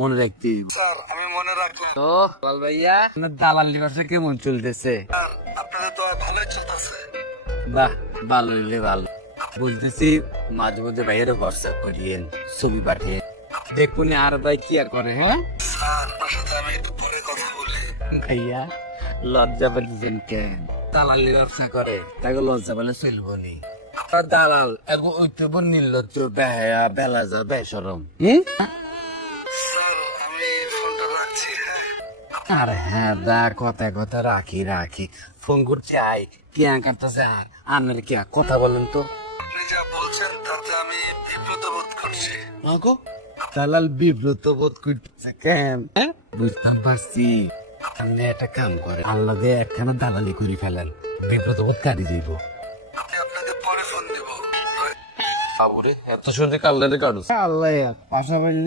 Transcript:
মনে রাখতে স্যার আমি মনে রাখবো। তো লাল ভাইয়া আপনার দালালি ব্যবসা কেমন চলতেছে? স্যার আপনাদের তো ভালোই চলতেছে। বাহ, ভালো হইলে ভালো। বলতেছি মাঝে মধ্যে বাইরে ভরসা করিয়েন, ছবি পাঠিয়ে দেখুন। আর ভাই কি আর করে? হ্যাঁ স্যার আপনার সাথে আমি একটু পরে কথা বলি। ভাইয়া লজ্জা পেলেছেন কেন? দালালি ব্যবসা করে তাকে লজ্জা পেলে চলবো নি? দালাল এখন উঠতে নির্লজ্জ বেহায়া বেলাজা বেসরম। স্যার আমি ফোনটা রাখছি। হ্যাঁ আরে হ্যাঁ, দা কথা কথা রাখি ফোন করছি। আই কি কাটতেছে আর আনের কি কথা বলেন তো? আপনি যা বলছেন তাতে আমি বিব্রত বোধ করছি। দালাল বিব্রত বোধ করতেছে কেন? বুঝতাম পারছি। আপনি একটা কাম করে আল্লাহ দিয়ে একখানা দালালি করে ফেলেন, বিব্রত বোধ কাটি যাইব। আমি আপনাকে পরে ফোন দেবো। বাবুরে এত সহজে কাল্লারে কাটুস? আল্লাহ পাশাপাশি